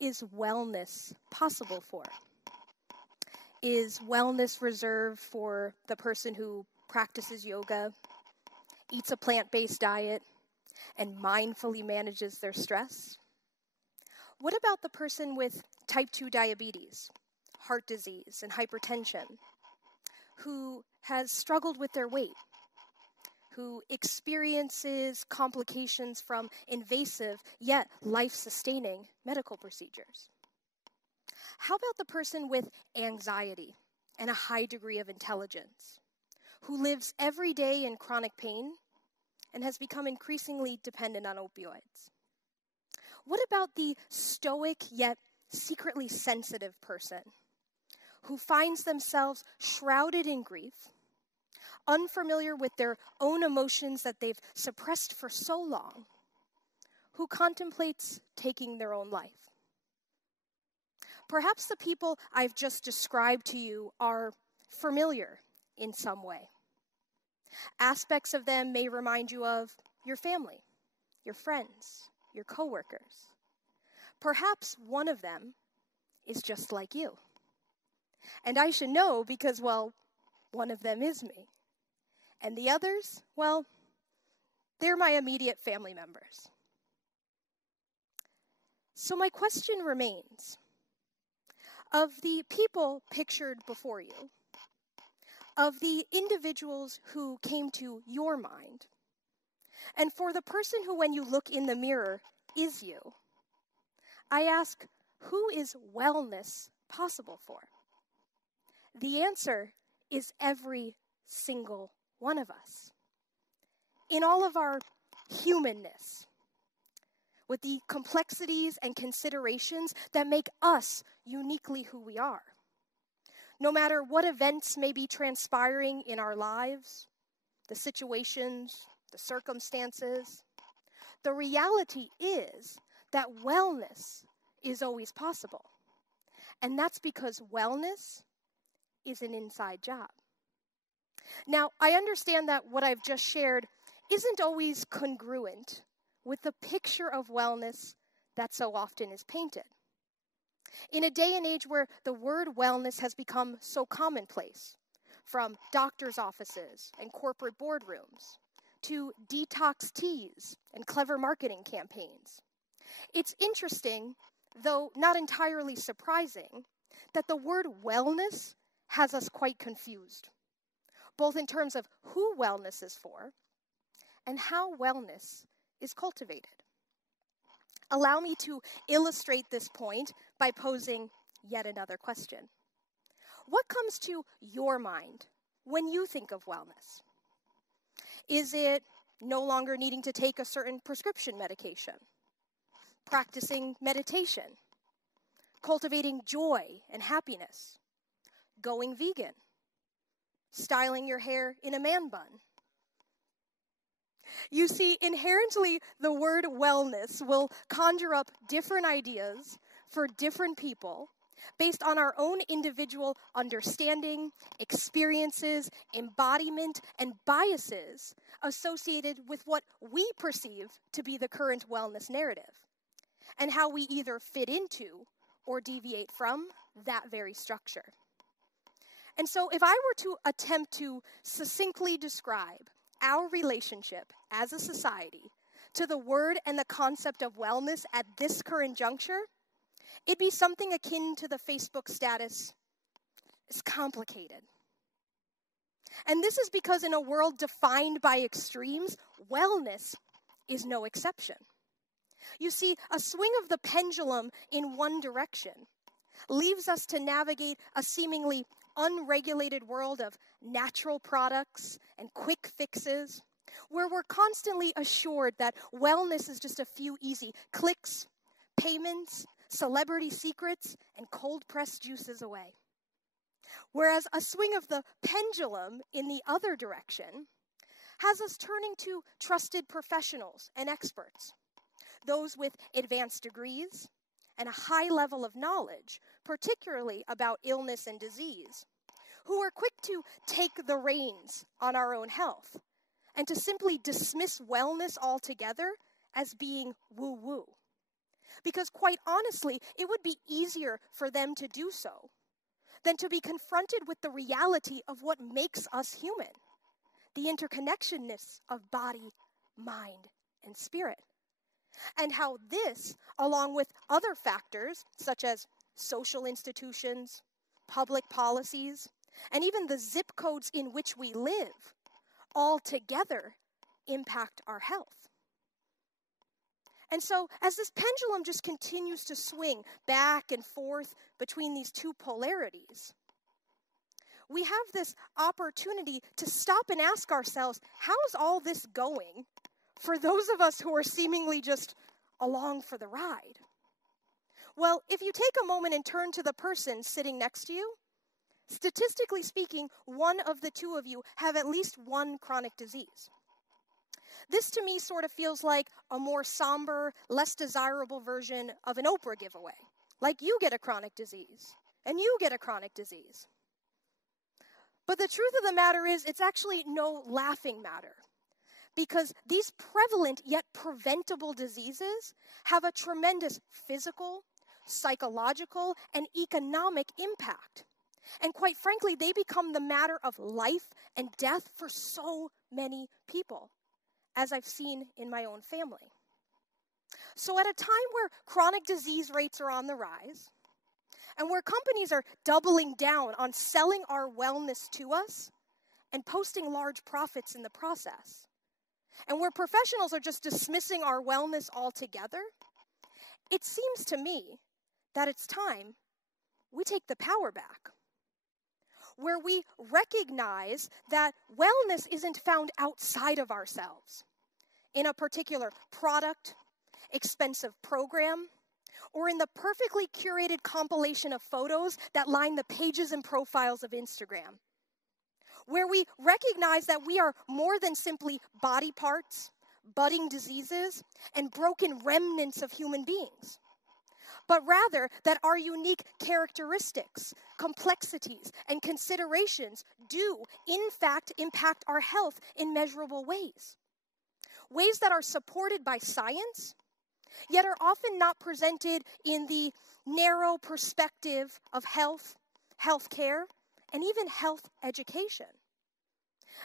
is wellness possible for? Is wellness reserved for the person who practices yoga, eats a plant-based diet, and mindfully manages their stress? What about the person with type 2 diabetes, heart disease, and hypertension, who has struggled with their weight, who experiences complications from invasive yet life-sustaining medical procedures? How about the person with anxiety and a high degree of intelligence, who lives every day in chronic pain and has become increasingly dependent on opioids? What about the stoic yet secretly sensitive person who finds themselves shrouded in grief, unfamiliar with their own emotions that they've suppressed for so long, who contemplates taking their own life? Perhaps the people I've just described to you are familiar in some way. Aspects of them may remind you of your family, your friends, your coworkers. Perhaps one of them is just like you. And I should know because, well, one of them is me. And the others, well, they're my immediate family members. So my question remains, of the people pictured before you, of the individuals who came to your mind, and for the person who, when you look in the mirror, is you, I ask, who is wellness possible for? The answer is every single one of us. In all of our humanness, with the complexities and considerations that make us uniquely who we are. No matter what events may be transpiring in our lives, the situations, the circumstances, the reality is that wellness is always possible. And that's because wellness is an inside job. Now, I understand that what I've just shared isn't always congruent with the picture of wellness that so often is painted. In a day and age where the word wellness has become so commonplace, from doctors' offices and corporate boardrooms to detox teas and clever marketing campaigns, it's interesting, though not entirely surprising, that the word wellness has us quite confused, both in terms of who wellness is for and how wellness is cultivated. Allow me to illustrate this point by posing yet another question. What comes to your mind when you think of wellness? Is it no longer needing to take a certain prescription medication, practicing meditation, cultivating joy and happiness, going vegan, styling your hair in a man bun? You see, inherently, the word wellness will conjure up different ideas for different people based on our own individual understanding, experiences, embodiment, and biases associated with what we perceive to be the current wellness narrative, and how we either fit into or deviate from that very structure. And so if I were to attempt to succinctly describe our relationship as a society to the word and the concept of wellness at this current juncture, it'd be something akin to the Facebook status, "It's complicated." And this is because in a world defined by extremes, wellness is no exception. You see, a swing of the pendulum in one direction leaves us to navigate a seemingly unregulated world of natural products and quick fixes, where we're constantly assured that wellness is just a few easy clicks, payments, celebrity secrets, and cold-pressed juices away. Whereas a swing of the pendulum in the other direction has us turning to trusted professionals and experts, those with advanced degrees and a high level of knowledge, particularly about illness and disease, who are quick to take the reins on our own health and to simply dismiss wellness altogether as being woo-woo. Because quite honestly, it would be easier for them to do so than to be confronted with the reality of what makes us human, the interconnectedness of body, mind, and spirit. And how this, along with other factors such as social institutions, public policies, and even the zip codes in which we live, all together impact our health. And so, as this pendulum just continues to swing back and forth between these two polarities, we have this opportunity to stop and ask ourselves, how's all this going for those of us who are seemingly just along for the ride? Well, if you take a moment and turn to the person sitting next to you, statistically speaking, one of the two of you have at least one chronic disease. This to me sort of feels like a more somber, less desirable version of an Oprah giveaway. Like you get a chronic disease, and you get a chronic disease. But the truth of the matter is, it's actually no laughing matter. Because these prevalent yet preventable diseases have a tremendous physical, psychological, and economic impact. And quite frankly, they become the matter of life and death for so many people, as I've seen in my own family. So at a time where chronic disease rates are on the rise, and where companies are doubling down on selling our wellness to us and posting large profits in the process, and where professionals are just dismissing our wellness altogether, it seems to me that it's time we take the power back, where we recognize that wellness isn't found outside of ourselves, in a particular product, expensive program, or in the perfectly curated compilation of photos that line the pages and profiles of Instagram, where we recognize that we are more than simply body parts, budding diseases, and broken remnants of human beings, but rather that our unique characteristics, complexities, and considerations do, in fact, impact our health in measurable ways. Ways that are supported by science, yet are often not presented in the narrow perspective of health, healthcare, and even health education.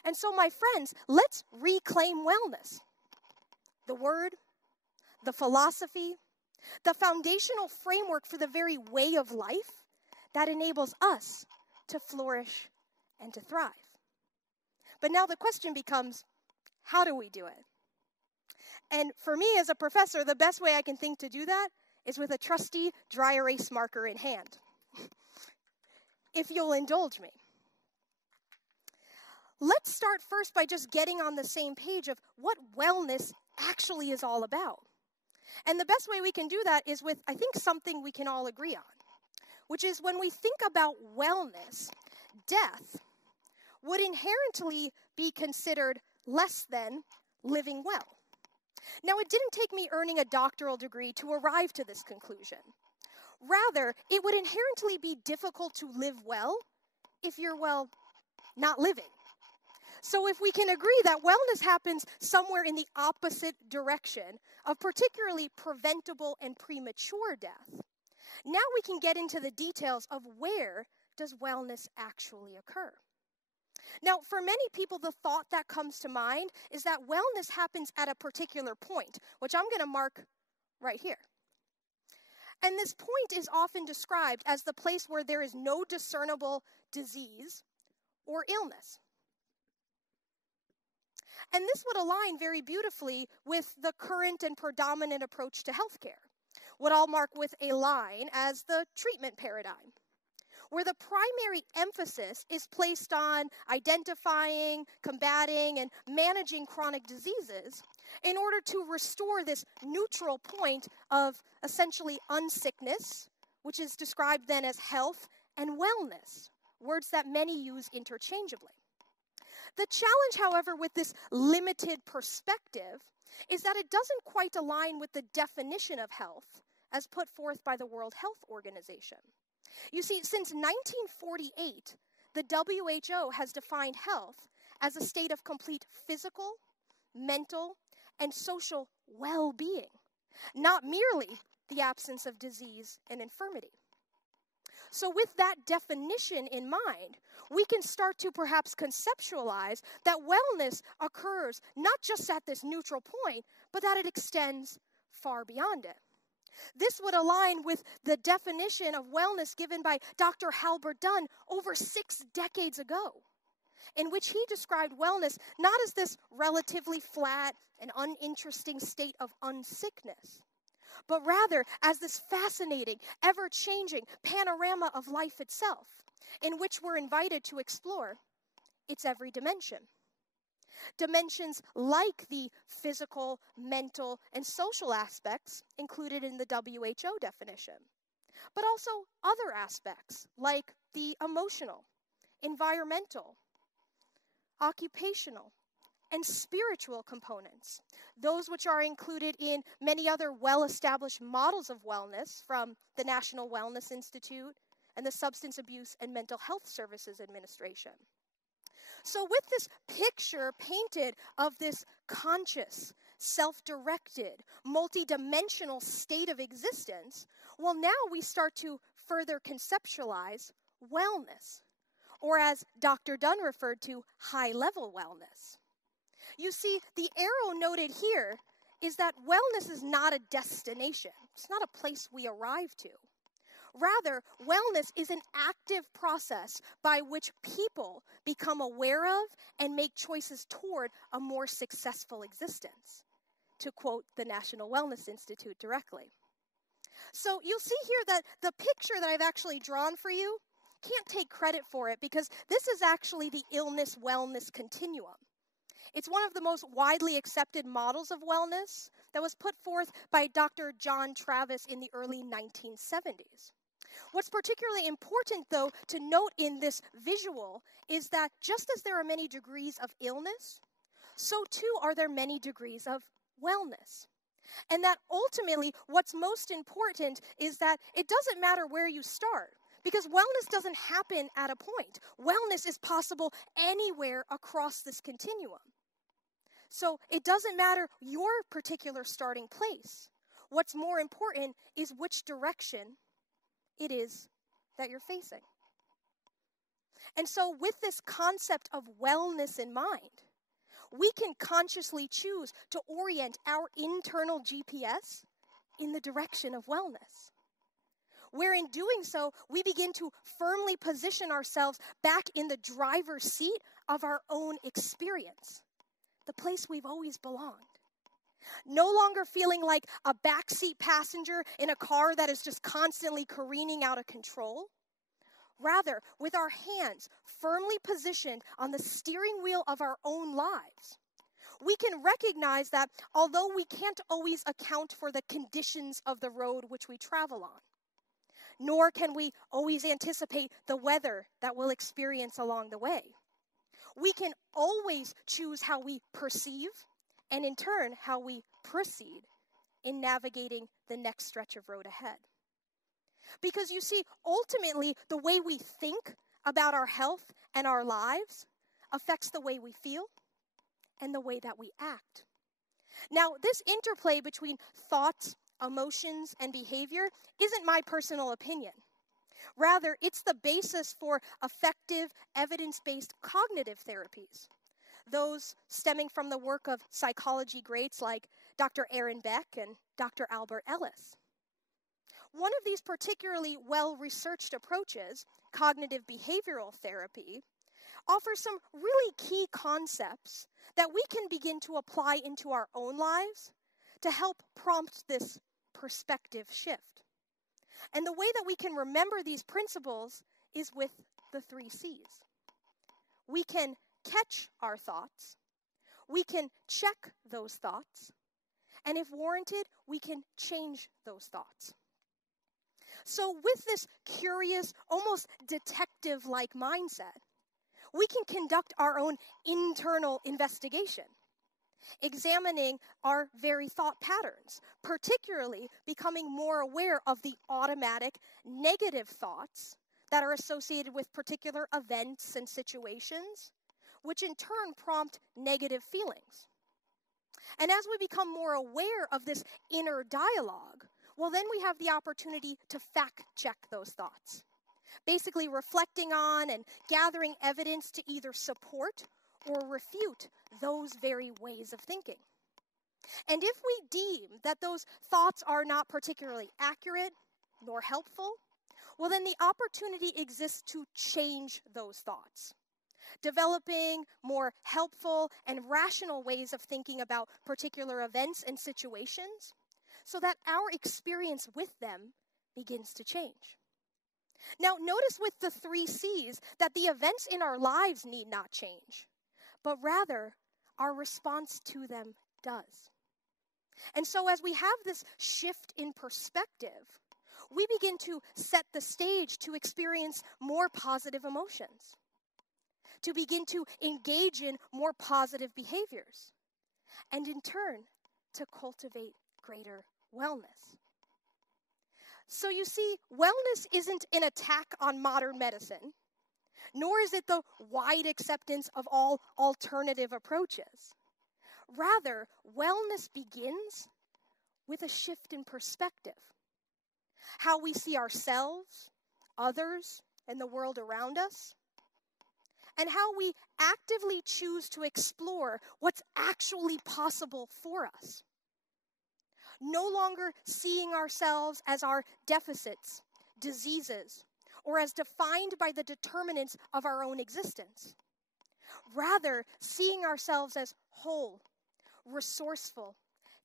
And so, my friends, let's reclaim wellness. The word, the philosophy, the foundational framework for the very way of life that enables us to flourish and to thrive. But now the question becomes, how do we do it? And for me as a professor, the best way I can think to do that is with a trusty dry erase marker in hand. If you'll indulge me. Let's start first by just getting on the same page of what wellness actually is all about. And the best way we can do that is with, I think, something we can all agree on, which is when we think about wellness, death would inherently be considered less than living well. Now, it didn't take me earning a doctoral degree to arrive to this conclusion. Rather, it would inherently be difficult to live well if you're, well, not living. So if we can agree that wellness happens somewhere in the opposite direction of particularly preventable and premature death, now we can get into the details of where does wellness actually occur. Now, for many people, the thought that comes to mind is that wellness happens at a particular point, which I'm going to mark right here. And this point is often described as the place where there is no discernible disease or illness. And this would align very beautifully with the current and predominant approach to healthcare, what I'll mark with a line as the treatment paradigm, where the primary emphasis is placed on identifying, combating, and managing chronic diseases in order to restore this neutral point of essentially unsickness, which is described then as health, and wellness, words that many use interchangeably. The challenge, however, with this limited perspective is that it doesn't quite align with the definition of health as put forth by the World Health Organization. You see, since 1948, the WHO has defined health as a state of complete physical, mental, and social well-being, not merely the absence of disease and infirmity. So with that definition in mind, we can start to perhaps conceptualize that wellness occurs not just at this neutral point, but that it extends far beyond it. This would align with the definition of wellness given by Dr. Halbert Dunn over 6 decades ago, in which he described wellness not as this relatively flat and uninteresting state of unsickness, but rather as this fascinating, ever-changing panorama of life itself, in which we're invited to explore its every dimension. Dimensions like the physical, mental, and social aspects included in the WHO definition, but also other aspects like the emotional, environmental, occupational, and spiritual components, those which are included in many other well-established models of wellness from the National Wellness Institute and the Substance Abuse and Mental Health Services Administration. So with this picture painted of this conscious, self-directed, multidimensional state of existence, well, now we start to further conceptualize wellness, or as Dr. Dunn referred to, high-level wellness. You see, the arrow noted here is that wellness is not a destination. It's not a place we arrive to. Rather, wellness is an active process by which people become aware of and make choices toward a more successful existence, to quote the National Wellness Institute directly. So you'll see here that the picture that I've actually drawn for you, can't take credit for it because this is actually the illness-wellness continuum. It's one of the most widely accepted models of wellness that was put forth by Dr. John Travis in the early 1970s. What's particularly important, though, to note in this visual is that just as there are many degrees of illness, so too are there many degrees of wellness. And that ultimately what's most important is that it doesn't matter where you start, because wellness doesn't happen at a point. Wellness is possible anywhere across this continuum. So it doesn't matter your particular starting place. What's more important is which direction it is that you're facing. And so with this concept of wellness in mind, we can consciously choose to orient our internal GPS in the direction of wellness, where in doing so, we begin to firmly position ourselves back in the driver's seat of our own experience, the place we've always belonged. No longer feeling like a backseat passenger in a car that is just constantly careening out of control. Rather, with our hands firmly positioned on the steering wheel of our own lives, we can recognize that although we can't always account for the conditions of the road which we travel on, nor can we always anticipate the weather that we'll experience along the way, we can always choose how we perceive and in turn how we proceed in navigating the next stretch of road ahead. Because you see, ultimately, the way we think about our health and our lives affects the way we feel and the way that we act. Now, this interplay between thoughts, emotions, and behavior isn't my personal opinion. Rather, it's the basis for effective, evidence-based cognitive therapies, those stemming from the work of psychology greats like Dr. Aaron Beck and Dr. Albert Ellis. One of these particularly well-researched approaches, cognitive behavioral therapy, offers some really key concepts that we can begin to apply into our own lives to help prompt this perspective shift. And the way that we can remember these principles is with the 3 C's. We can catch our thoughts, we can check those thoughts, and if warranted, we can change those thoughts. So with this curious, almost detective-like mindset, we can conduct our own internal investigation, examining our very thought patterns, particularly becoming more aware of the automatic negative thoughts that are associated with particular events and situations, which in turn prompt negative feelings. And as we become more aware of this inner dialogue, well, then we have the opportunity to fact check those thoughts. Basically reflecting on and gathering evidence to either support or refute those very ways of thinking. And if we deem that those thoughts are not particularly accurate nor helpful, well, then the opportunity exists to change those thoughts, developing more helpful and rational ways of thinking about particular events and situations so that our experience with them begins to change. Now, notice with the 3 C's that the events in our lives need not change, but rather our response to them does. And so as we have this shift in perspective, we begin to set the stage to experience more positive emotions, to begin to engage in more positive behaviors, and in turn, to cultivate greater wellness. So you see, wellness isn't an attack on modern medicine, nor is it the wide acceptance of all alternative approaches. Rather, wellness begins with a shift in perspective. How we see ourselves, others, and the world around us, and how we actively choose to explore what's actually possible for us. No longer seeing ourselves as our deficits, diseases, or as defined by the determinants of our own existence. Rather, seeing ourselves as whole, resourceful,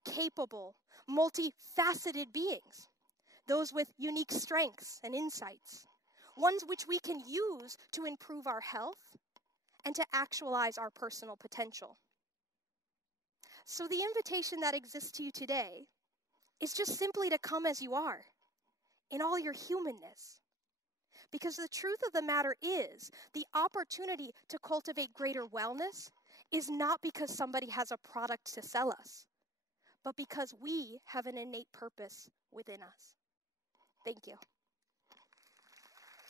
capable, multifaceted beings, those with unique strengths and insights, ones which we can use to improve our health and to actualize our personal potential. So the invitation that exists to you today is just simply to come as you are, in all your humanness. Because the truth of the matter is, the opportunity to cultivate greater wellness is not because somebody has a product to sell us, but because we have an innate purpose within us. Thank you.